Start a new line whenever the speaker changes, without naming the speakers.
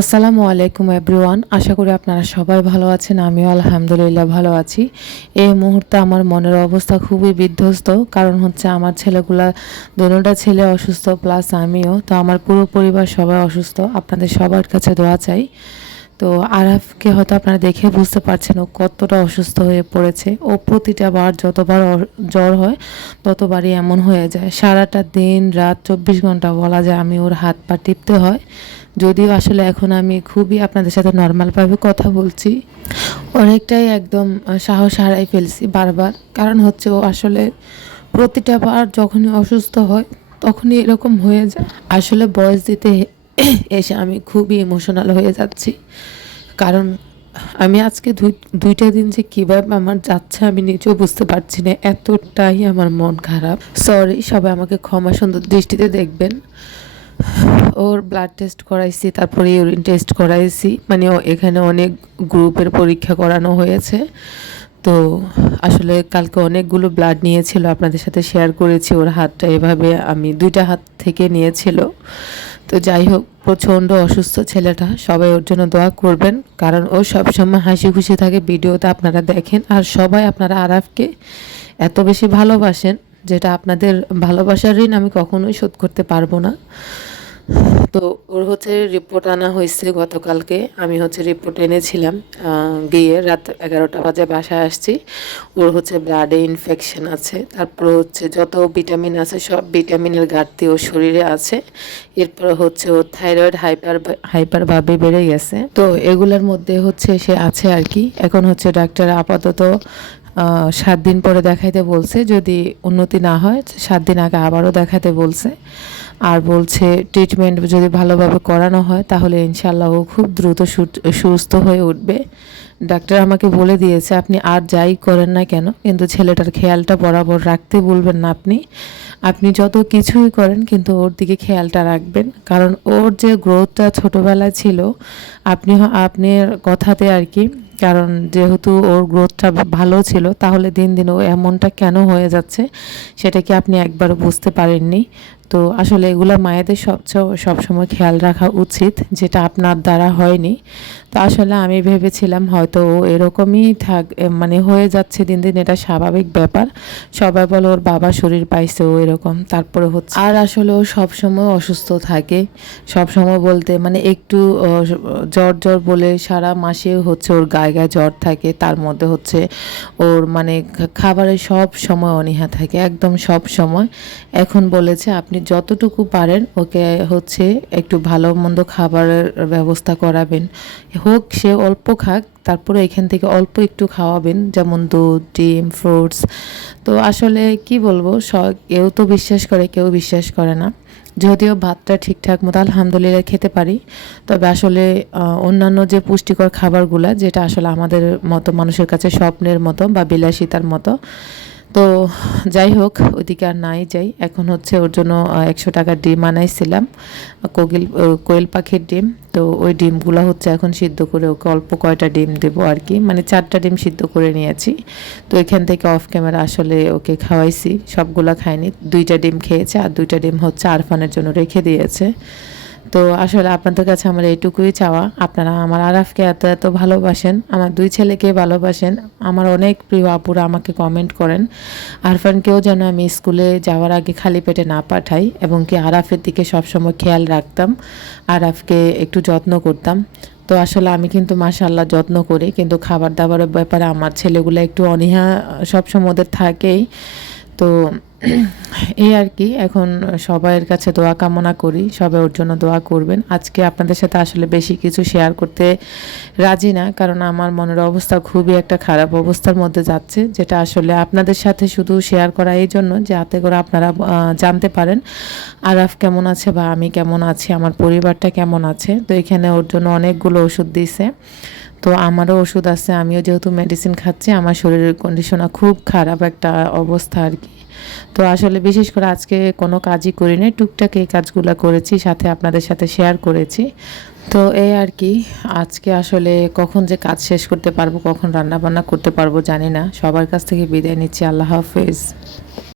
আসসালামু আলাইকুম এভরিওয়ান। আশা করি আপনারা সবাই ভালো আছেন, আমিও আলহামদুলিল্লাহ ভালো আছি। এই মুহূর্তে আমার মনের অবস্থা খুবই বিধ্বস্ত, কারণ হচ্ছে আমার ছেলেগুলা দুটা ছেলে অসুস্থ, প্লাস আমিও। তো আমার পুরো পরিবার সবাই অসুস্থ, আপনাদের সবার কাছে দোয়া চাই। তো আরাফকে হয়তো আপনারা দেখে বুঝতে পারছেন ও কতটা অসুস্থ হয়ে পড়েছে। ও প্রতিটা বার যতবার জ্বর হয়, ততবারই এমন হয়ে যায়। সারাটা দিন, রাত চব্বিশ ঘণ্টা বলা যায় আমি ওর হাত পা টিপতে হয়। যদিও আসলে এখন আমি খুবই আপনাদের সাথে নর্মালভাবে কথা বলছি। অনেকটাই একদম সাহস হারাই ফেলছি বারবার। কারণ হচ্ছে ও আসলে প্রতিটা বার যখনই অসুস্থ হয়, তখনই এরকম হয়ে যায়। আসলে বয়স দিতে এসে আমি খুবই ইমোশনাল হয়ে যাচ্ছি। কারণ আমি আজকে দুই, দুইটা দিন যে কীভাবে আমার যাচ্ছে আমি নিজেও বুঝতে পারছি না, এতটাই আমার মন খারাপ। সরি সবাই আমাকে ক্ষমা সুন্দর দৃষ্টিতে দেখবেন। ওর ব্লাড টেস্ট করাইছি, তারপরে ইউরিন টেস্ট করাইছি। মানে এখানে অনেক গ্রুপের পরীক্ষা করানো হয়েছে। তো আসলে কালকে অনেকগুলো ব্লাড নিয়েছিল, আপনাদের সাথে শেয়ার করেছি। ওর হাতটা এভাবে আমি দুইটা হাত থেকে নিয়েছিল। তো যাই হোক, প্রচণ্ড অসুস্থ ছেলেটা, সবাই ওর জন্য দোয়া করবেন, কারণ ও সবসময় হাসি খুশি থাকে, ভিডিওতে আপনারা দেখেন, আর সবাই আপনারা আরাফকে এত বেশি ভালোবাসেন, যেটা আপনাদের ভালোবাসার ঋণ আমি কখনোই শোধ করতে পারব না। তো ওর হচ্ছে রিপোর্ট আনা হয়েছে গতকালকে। আমি হচ্ছে রিপোর্ট এনেছিলাম গিয়ে রাত এগারোটা বাজে বাসায় আসছি। ওর হচ্ছে ব্লাডে ইনফেকশন আছে। তারপর হচ্ছে যত ভিটামিন আছে, সব ভিটামিনের ঘাটতি ওর শরীরে আছে। এরপর হচ্ছে ওর থাইরয়েড হাইপার হাইপারভাবে বেড়ে গেছে। তো এগুলোর মধ্যে হচ্ছে সে আছে আর কি। এখন হচ্ছে ডাক্তার আপাতত সাত দিন পরে দেখাইতে বলছে। যদি উন্নতি না হয়, সাত দিন আগে আবারও দেখাতে বলছে। আর বলছে ট্রিটমেন্ট যদি ভালোভাবে করানো হয়, তাহলে ইনশাল্লাহ ও খুব দ্রুত সুস্থ হয়ে উঠবে। ডাক্তার আমাকে বলে দিয়েছে, আপনি আর যাই করেন না কেন, কিন্তু ছেলেটার খেয়ালটা বরাবর রাখতে বলবেন না আপনি। আপনি যত কিছুই করেন, কিন্তু ওর দিকে খেয়ালটা রাখবেন। কারণ ওর যে গ্রোথটা ছোটোবেলায় ছিল, আপনি আপনার কথাতে আর কি, কারণ যেহেতু ওর গ্রোথটা ভালো ছিল, তাহলে দিন দিন ও এমনটা কেন হয়ে যাচ্ছে, সেটা কি আপনি একবারও বুঝতে পারেননি? তো আসলে এগুলো মায়েদের সবচেয়ে সবসময় খেয়াল রাখা উচিত, যেটা আপনার দ্বারা হয়নি। তো আসলে আমি ভেবেছিলাম হয়তো ও এরকমই থাক মানে হয়ে যাচ্ছে দিন দিন, এটা স্বাভাবিক ব্যাপার। সবাই বলে ওর বাবা শরীর পাইছে, ও এরকম, তারপরে হচ্ছে। আর আসলে ও সবসময় অসুস্থ থাকে, সবসময় বলতে মানে একটু জ্বর জ্বর বলে সারা মাসে হচ্ছে ওর গায়ে গায়ে জ্বর থাকে, তার মধ্যে হচ্ছে ওর মানে খা- খাবারের সব সময় অনীহা থাকে, একদম সব সময়। এখন বলেছে আপনি যতটুকু পারেন ওকে হচ্ছে একটু ভালো মন্দ খাবারের ব্যবস্থা করাবেন। হোক সে অল্প খাক, তারপরে এখান থেকে অল্প একটু খাওয়াবেন, যেমন দুধ, ডিম, ফ্রুটস। তো আসলে কি বলব কেউ তো বিশ্বাস করে, কেউ বিশ্বাস করে না। যদিও ভাতটা ঠিকঠাক মতো আলহামদুলিল্লাহ খেতে পারি, তবে আসলে অন্যান্য যে পুষ্টিকর খাবারগুলা, যেটা আসলে আমাদের মতো মানুষের কাছে স্বপ্নের মতো বা বিলাসিতার মতো তো যাই হোক ওইদিকে আর নাই যাই। এখন হচ্ছে ওর জন্য একশো টাকার ডিম আনাইছিলাম আহ, কোয়েল পাখির ডিম। তো ওই ডিমগুলো হচ্ছে এখন সিদ্ধ করে ওকে অল্প কয়টা ডিম দেবো আর কি। মানে চারটা ডিম সিদ্ধ করে নিয়েছি। তো এখান থেকে অফ ক্যামেরা আসলে ওকে খাওয়াইছি সবগুলো খায়নি দুইটা ডিম খেয়েছে আর দুইটা ডিম হচ্ছে আরফানের জন্য রেখে দিয়েছে। তো আসলে আপনাদের কাছে আমার এইটুকুই চাওয়া। আপনারা আমার আরাফকে এত এত ভালোবাসেন, আমার দুই ছেলেকে ভালোবাসেন, আমার অনেক প্রিয় আপুরা আমাকে কমেন্ট করেন। আরফানকেও যেন আমি স্কুলে যাওয়ার আগে খালি পেটে না পাঠাই এবং কি আরাফের দিকে সবসময় খেয়াল রাখতাম, আরাফকে একটু যত্ন করতাম। তো আসলে আমি কিন্তু মাশাল্লাহ যত্ন করি, কিন্তু খাবার দাবারের ব্যাপারে আমার ছেলেগুলো একটু অনীহা সবসময় ওদের থাকেই। তো এই আর কি, এখন সবাইয়ের কাছে দোয়া কামনা করি, সবাই ওর জন্য দোয়া করবেন। আজকে আপনাদের সাথে আসলে বেশি কিছু শেয়ার করতে রাজি না, কারণ আমার মনের অবস্থা খুবই একটা খারাপ অবস্থার মধ্যে যাচ্ছে, যেটা আসলে আপনাদের সাথে শুধু শেয়ার করা এই জন্য যাতে করে আপনারা জানতে পারেন, আরাফ কেমন আছে বা আমি কেমন আছি, আমার পরিবারটা কেমন আছে। তো এখানে ওর জন্য অনেকগুলো ওষুধ দিয়েছে তো আমারও ওষুধ আছে, আমিও যেহেতু মেডিসিন খাচ্ছি, আমার শরীরের কন্ডিশনও খুব খারাপ একটা অবস্থা আর কি। তো আসলে বিশেষ করে আজকে কোনো কাজই করি নাই টুকটাক এই কাজগুলো করেছি, সাথে আপনাদের সাথে শেয়ার করেছি। তো এই আর কি, আজকে আসলে কখন যে কাজ শেষ করতে পারব, কখন রান্না বান্না করতে পারব জানি না। সবার কাছ থেকে বিদায় নিচ্ছি, আল্লাহ হাফেজ।